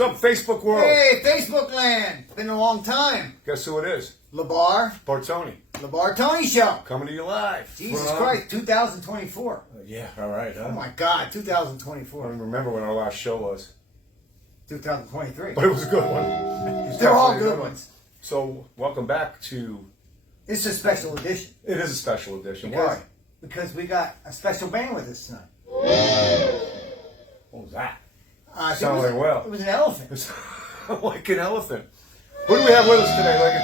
What's up, Facebook world? Hey, Facebook land. It's been a long time. Guess who it is? LaBartoni Show. Coming to you live. Jesus Christ, 2024. Yeah, all right. Oh my God, I 2024. don't even remember when our last show was. 2023. But it was a good one. They're all good ones. So, welcome back to... It's a special edition. It is a special edition. Why? Because we got a special band with us tonight. What was that? Sounded like well. It was an elephant. Like an elephant. Who do we have with us today, Lincoln?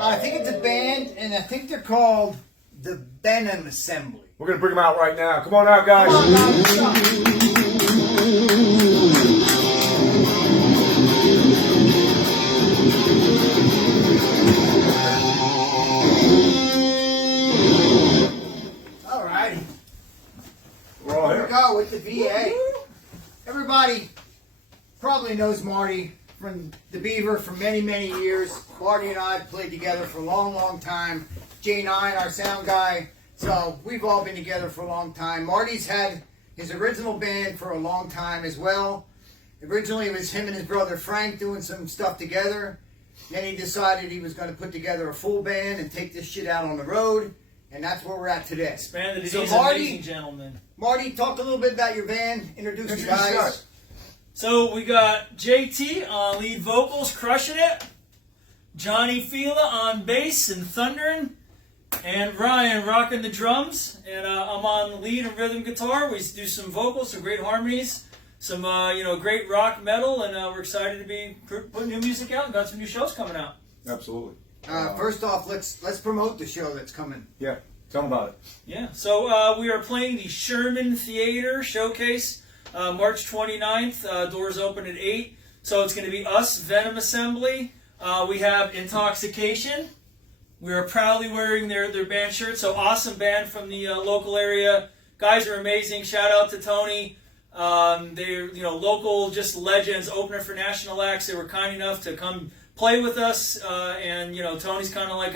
I think it's a band, and I think they're called the Venom Assembly. We're going to bring them out right now. Come on out, guys. Come on, guys. What's up? All righty. We're all Here here. we go with the VA. Everybody probably knows Marty from the Beaver for many, many years. Marty and I have played together for a long, long time. J9, our sound guy. So we've all been together for a long time. Marty's had his original band for a long time as well. Originally it was him and his brother Frank doing some stuff together. Then he decided he was going to put together a full band and take this shit out on the road. And that's where we're at today. Expanded it. So He's Marty, amazing gentleman. Marty, talk a little bit about your band. Introduce you guys. So we got JT on lead vocals, crushing it. Johnny Fila on bass and thundering. And Ryan rocking the drums. And I'm on lead and rhythm guitar. We do some vocals, some great harmonies, some great rock metal, and we're excited to be putting new music out and got some new shows coming out. Absolutely. First off, let's promote the show that's coming. Yeah, tell them about it. Yeah, so we are playing the Sherman Theater Showcase March 29th. Doors open at 8. So it's going to be us, Venom Assembly. We have Intoxication. We are proudly wearing their band shirts. So awesome band from the local area. Guys are amazing. Shout out to Tony. They're local, just legends. Opener for national acts. They were kind enough to come play with us, and Tony's kind of like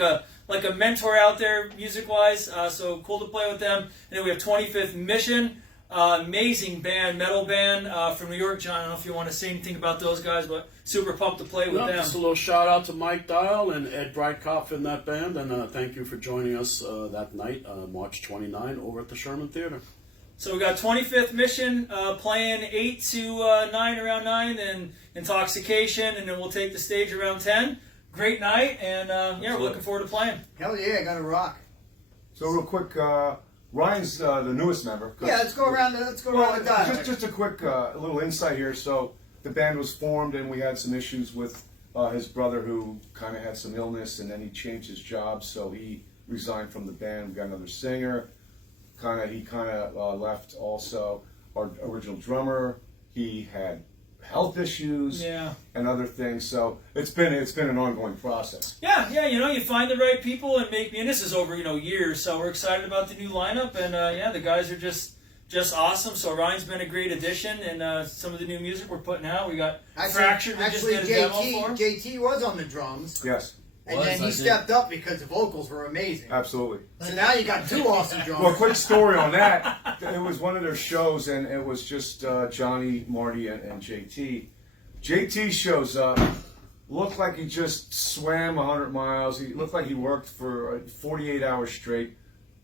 a mentor out there music-wise, so cool to play with them. And then we have 25th Mission, amazing band, metal band from New York. John, I don't know if you want to say anything about those guys, but super pumped to play with them. Just a little shout out to Mike Dial and Ed Breitkopf in that band, and thank you for joining us that night, March 29, over at the Sherman Theater. So we got 25th Mission playing 8 to 9, around 9, and Intoxication, and then we'll take the stage around 10. Great night, and we're looking forward to playing. Hell yeah, gonna rock. So real quick, Ryan's the newest member. Yeah, let's go around the dial. Just a quick little insight here. So the band was formed, and we had some issues with his brother, who kind of had some illness, and then he changed his job, so he resigned from the band. We got another singer. He kind of left. Also, our original drummer, he had health issues and other things. So it's been an ongoing process. Yeah, you find the right people and and this is over years. So we're excited about the new lineup, and the guys are just awesome. So Ryan's been a great addition, and some of the new music we're putting out. We got Fractured. We just did a demo for him. JT was on the drums. Yes. And then he stepped up because the vocals were amazing. Absolutely. So now you got two awesome drummers. Well, quick story on that. It was one of their shows, and it was just Johnny, Marty, and JT. JT shows up, looked like he just swam 100 miles. He looked like he worked for 48 hours straight,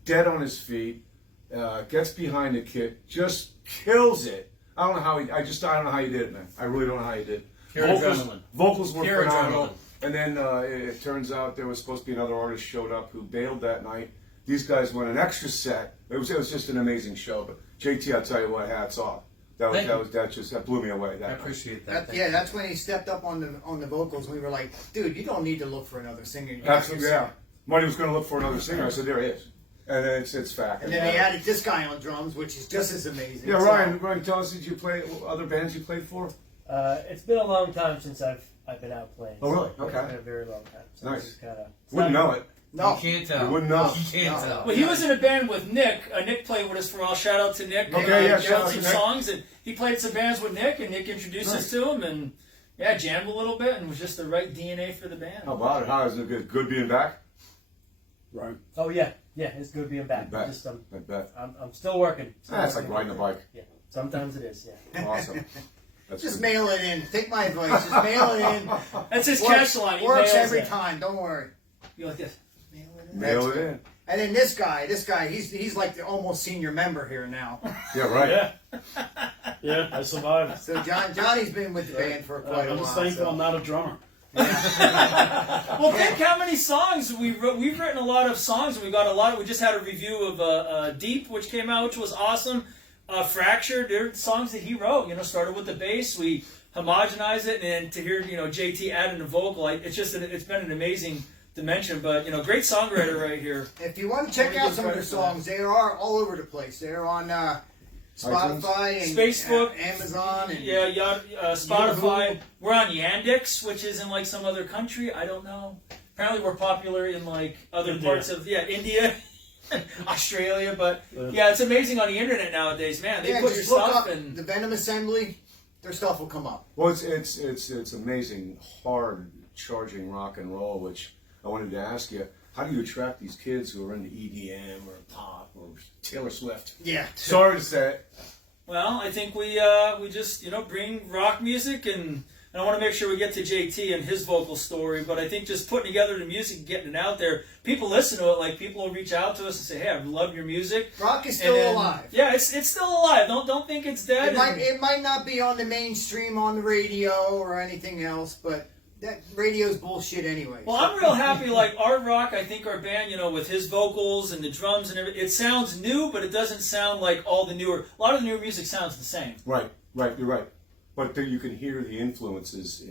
dead on his feet, gets behind the kit, just kills it. I don't know how I don't know how he did it, man. I really don't know how he did it. Vocals were phenomenal. And then it turns out there was supposed to be another artist showed up who bailed that night. These guys went an extra set. It was just an amazing show. But JT, I'll tell you what, hats off. That blew me away. I appreciate that. That's when he stepped up on the vocals. We were like, dude, you don't need to look for another singer. Absolutely, yeah. Marty was going to look for another singer. I said, there he is. And then it's fact. And then they added this guy on drums, which is just as amazing. Yeah, Ryan, tell us, did you play other bands you played for? It's been a long time since I've been out playing. Oh, really? So Okay. It's been a very long time. So Nice. Wouldn't know it. No. You can't tell. You wouldn't know. You can't tell. Well, he was in a band with Nick. Nick played with us for a while. Shout out to Nick. Okay, yeah, shout out some to Nick. songs, and he played some bands with Nick, and Nick introduced us to him, and jammed a little bit, and was just the right DNA for the band. How about it? How is it good? Good being back? Right. Oh yeah, it's good being back. I bet. Just, I bet. I'm still working. It's like riding a bike. Yeah, sometimes it is. Yeah. Awesome. That's Just good. mail it in. Take my advice. Just mail it in. That's his Works, catch line. He works nails every it. time. Don't worry. You like this? Mail it in. Mail That's it good. in. And then this guy, he's like the almost senior member here now. Yeah, right. Yeah. Yeah, I survived. So Johnny's been with the band for quite a I'm while. just thankful so. I'm not a drummer. Well, think how many songs we wrote. We've written a lot of songs. We got a lot. We just had a review of Deep, which came out, which was awesome. Fractured. They're songs that he wrote. Started with the bass. We homogenized it, and to hear JT add in a vocal, it's been an amazing dimension. But great songwriter right here. If you want to check out some of their songs, they are all over the place. They're on Spotify and Facebook, Amazon, and Spotify. We're on Yandex, which is in like some other country. I don't know. Apparently, we're popular in like other India. parts of India, Australia. But it's amazing on the internet nowadays, man. They put your just look stuff up in. the Venom Assembly. Their stuff will come up. Well, it's amazing, hard charging rock and roll. Which I wanted to ask you, how do you attract these kids who are into EDM or pop or Taylor Swift? Yeah. Sorry to say it. Well, I think we just bring rock music, and I want to make sure we get to JT and his vocal story. But I think just putting together the music and getting it out there, people listen to it. Like people will reach out to us and say, "Hey, I love your music." Rock is still alive. Yeah, it's still alive. Don't think it's dead. It might not be on the mainstream on the radio or anything else, but that radio's bullshit anyway. Well, I'm real happy. Like Art Rock, I think our band, with his vocals and the drums and everything, it sounds new, but it doesn't sound like all the newer. A lot of the newer music sounds the same. Right, you're right. But you can hear the influences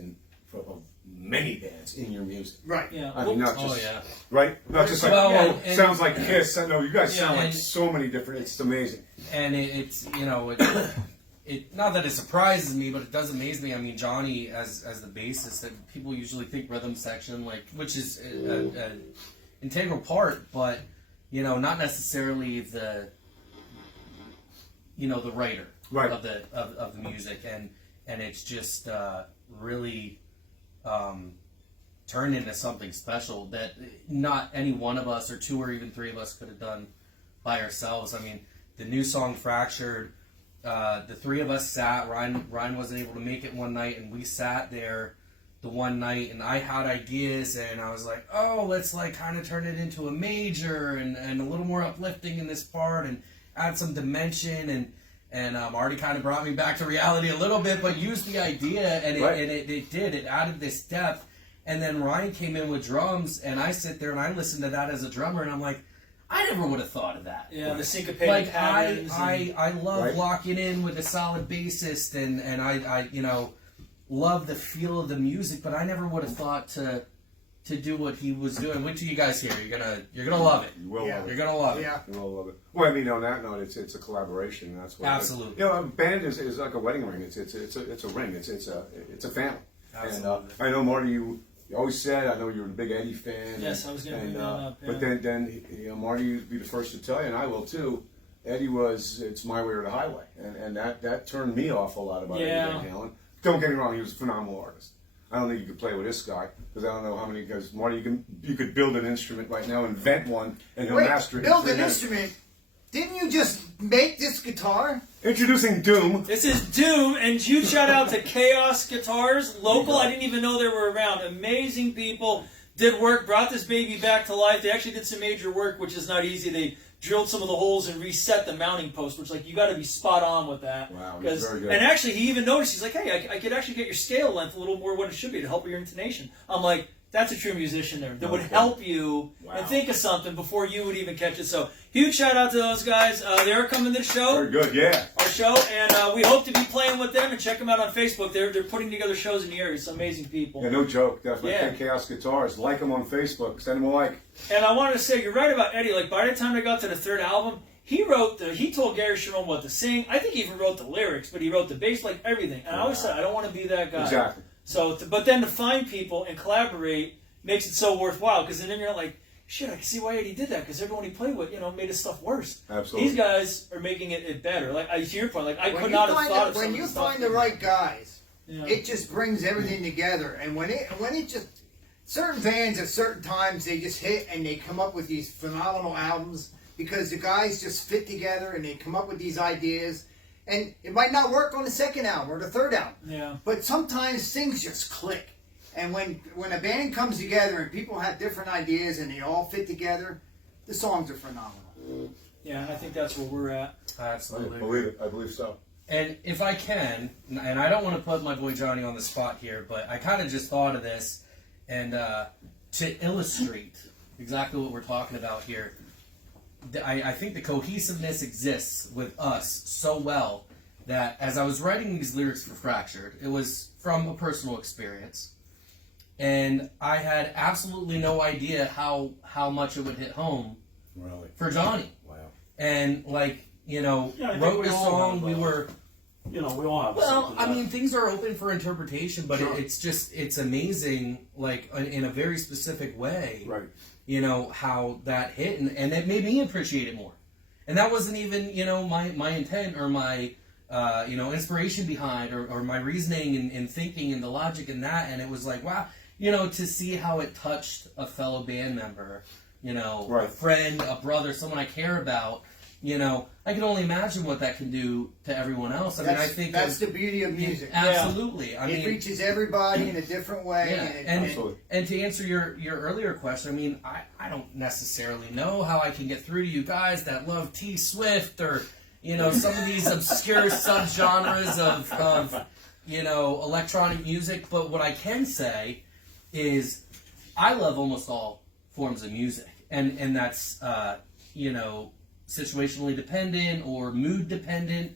of many bands in your music. Right. Yeah. I mean, not just Oh yeah. right, not just like Well, and- sounds like Kiss. I know you guys sound like and- so many different. It's amazing. And it's it not that it surprises me, but it does amaze me. I mean, Johnny as the bassist, that people usually think rhythm section, which is an integral part, but not necessarily the the writer Right. of the music, and it's just really turned into something special that not any one of us or two or even three of us could have done by ourselves. I mean, the new song Fractured. The three of us sat. Ryan wasn't able to make it one night, and we sat there the one night, and I had ideas, and I was like, oh, let's like kind of turn it into a major and a little more uplifting in this part, and add some dimension, and Marty kind of brought me back to reality a little bit, but used the idea, and it added this depth, and then Ryan came in with drums, and I sit there and I listen to that as a drummer, and I'm like, I never would have thought of that. Yeah, the syncopated Like patterns. I love Right. locking in with a solid bassist, and I love the feel of the music, but I never would have thought to do what he was doing. Wait till you guys hear. You're gonna love it. You will love You're it. gonna love it. Yeah. You will love it. Well, I mean, on that note, it's a collaboration. That's what. Absolutely. A band is like a wedding ring. It's a ring. It's a family. Absolutely. And I know Marty, you always said, I know you were a big Eddie fan. Yes, I was gonna bring that up, yeah. But then Marty would be the first to tell you, and I will too. Eddie was it's my way or the highway, and that turned me off a lot about Yeah. Eddie Van Halen. Don't get me wrong, he was a phenomenal artist. I don't think you could play with this guy because I don't know how many. Because Marty, you could build an instrument right now, invent one, and he'll master it. in Build 3 an minutes. instrument. Didn't you just make this guitar? Introducing Doom. This is Doom, and huge shout out to Chaos Guitars, local. I didn't even know they were around. Amazing people, did work, brought this baby back to life. They actually did some major work, which is not easy. They drilled some of the holes and reset the mounting post, which you got to be spot on with that. Wow, he's very good. And actually, he even noticed. He's like, "Hey, I could actually get your scale length a little more what it should be to help with your intonation." I'm like, that's a true musician there that would help you and think of something before you would even catch it. So huge shout out to those guys. They are coming to the show. Very good, yeah. Our show, and we hope to be playing with them, and check them out on Facebook. They're putting together shows in the area. It's amazing people. Yeah, no joke. Definitely. Yeah. Chaos Guitars. Like them on Facebook. Send them a like. And I wanted to say, you're right about Eddie. Like by the time I got to the third album, he told Gary Sharon what to sing. I think he even wrote the lyrics, but he wrote the bass, like everything. And I always said, I don't want to be that guy. Exactly. So, but then to find people and collaborate makes it so worthwhile, because then you're like, shit, I can see why Eddie did that, because everyone he played with, made his stuff worse. Absolutely. These guys are making it better. Like, to your point, I When could you not have find thought the- of some when of you the stuff find the that- right guys, Yeah. it just brings everything together. And when it just certain bands at certain times they just hit and they come up with these phenomenal albums because the guys just fit together and they come up with these ideas. And it might not work on the second album or the third album. Yeah. But sometimes things just click. And when a band comes together and people have different ideas and they all fit together, the songs are phenomenal. Yeah, I think that's where we're at. Absolutely. I believe it. I believe so. And if I can, and I don't want to put my boy Johnny on the spot here, but I kind of just thought of this, and to illustrate exactly what we're talking about here, I think the cohesiveness exists with us so well that as I was writing these lyrics for Fractured, it was from a personal experience, and I had absolutely no idea how much it would hit home Really. for Johnny. Wow. And like, you know, Yeah, I think wrote we the all song, have, we were... You know, we all have. Well, something I that- mean, things are open for interpretation, but Sure. it's amazing, like, in a very specific way, right. you know, how that hit, and it made me appreciate it more. And that wasn't even, you know, my intent or my, you know, inspiration behind or my reasoning and thinking and the logic in that, and it was like, wow, you know, to see how it touched a fellow band member, you know, Right. a friend, a brother, someone I care about, you know, I can only imagine what that can do to everyone else. I mean, I think that's the beauty of music. absolutely. I It mean, reaches everybody in a different way. yeah, Absolutely. and to answer your earlier question, I mean, I don't necessarily know how I can get through to you guys that love T Swift or, you know, some of these obscure subgenres of you know, electronic music, but what I can say is I love almost all forms of music, and that's you know, situationally dependent or mood dependent.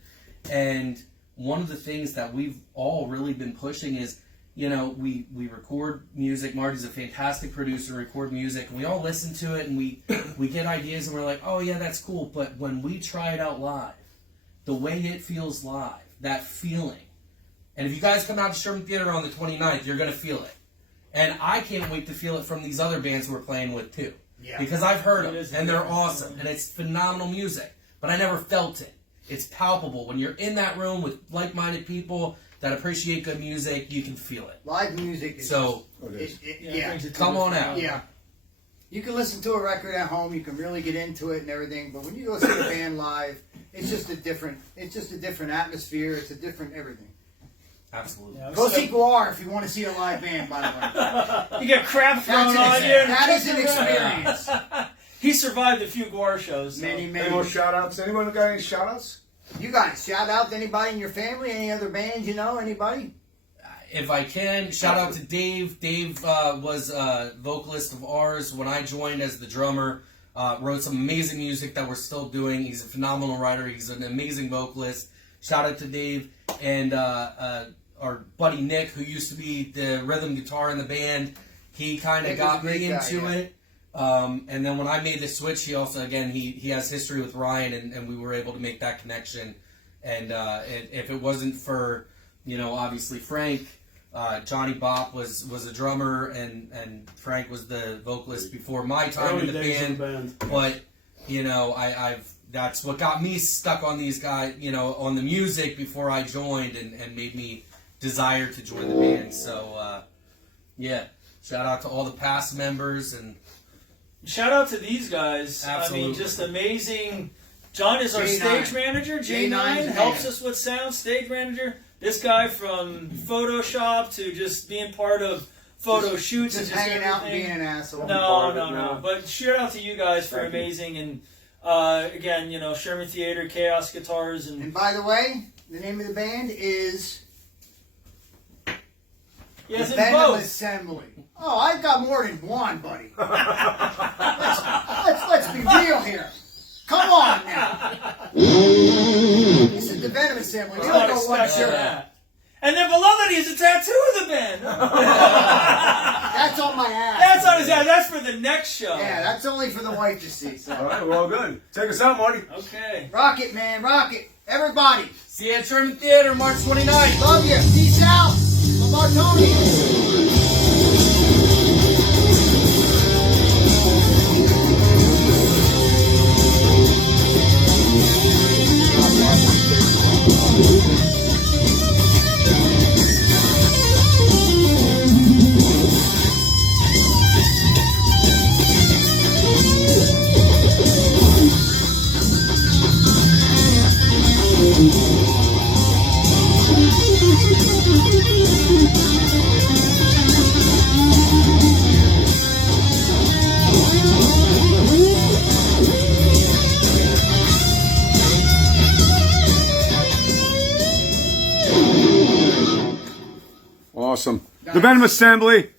And one of the things that we've all really been pushing is, you know, we record music. Marty's a fantastic producer, record music, and we all listen to it and we get ideas and we're like, oh yeah, that's cool. But when we try it out live, the way it feels live, that feeling, and if you guys come out to Sherman Theater on the 29th, you're going to feel it. And I can't wait to feel it from these other bands we're playing with too. Yeah. Because I've heard It them, is and they're beautiful. awesome, and it's phenomenal music. But I never felt it. It's palpable. When you're in that room with like-minded people that appreciate good music, you can feel it. Live music is So, It is. it yeah. brings it to Come the on front. out. Yeah. You can listen to a record at home, you can really get into it and everything, but when you go see a band live, it's just a different atmosphere, it's a different everything. absolutely. Yeah, Go so- see Guar if you want to see a live band, by the way. You get crap thrown That's on an, you. that is an experience. He survived a few Guar shows. So. Many, Any more many. shout outs? Anyone got any shout outs? You guys, shout out to anybody in your family, any other bands you know, anybody? If I can, shout out to Dave. Dave was a vocalist of ours when I joined as the drummer. Wrote some amazing music that we're still doing. He's a phenomenal writer. He's an amazing vocalist. Shout out to Dave. And our buddy Nick, who used to be the rhythm guitar in the band, he kind of Nick got was a me big guy, into yeah. it. And then when I made the switch, he also, again, he has history with Ryan, and we were able to make that connection. And if it wasn't for, you know, obviously Frank, Johnny Bopp was a drummer, and Frank was the vocalist before my time in Early the days band. of the band. But, you know, I've that's what got me stuck on these guys, you know, on the music before I joined, and made me desire to join the band. So, yeah, shout out to all the past members and. Shout out to these guys. Absolutely. I mean, just amazing. John is our J9. stage manager. J9 J9's helps man. us with sound, stage manager. This guy from Photoshop to just being part of photo shoots Just and just hanging out and everything. being an asshole. No. Yeah. But shout out to you guys for Thank you. amazing and again, you know, Sherman Theater, Chaos Guitars, and And by the way, the name of the band is yes, the and Venom both. Assembly. Oh, I've got more than one, buddy. let's be real here. Come on now. This is the Venom Assembly. We I don't was know not what expecting shirt. that. And then below that, he has a tattoo of the band. That's on my ass. That's on his ass. That's for the next show. Yeah, that's only for the wife to see. All So. right, well, good. Take us out, Marty. Okay. Rock it, man. Rock it. Everybody. See you at Sherman Theater, March 29th. Love you. Peace out. LaBartoni. Awesome. The Venom Assembly.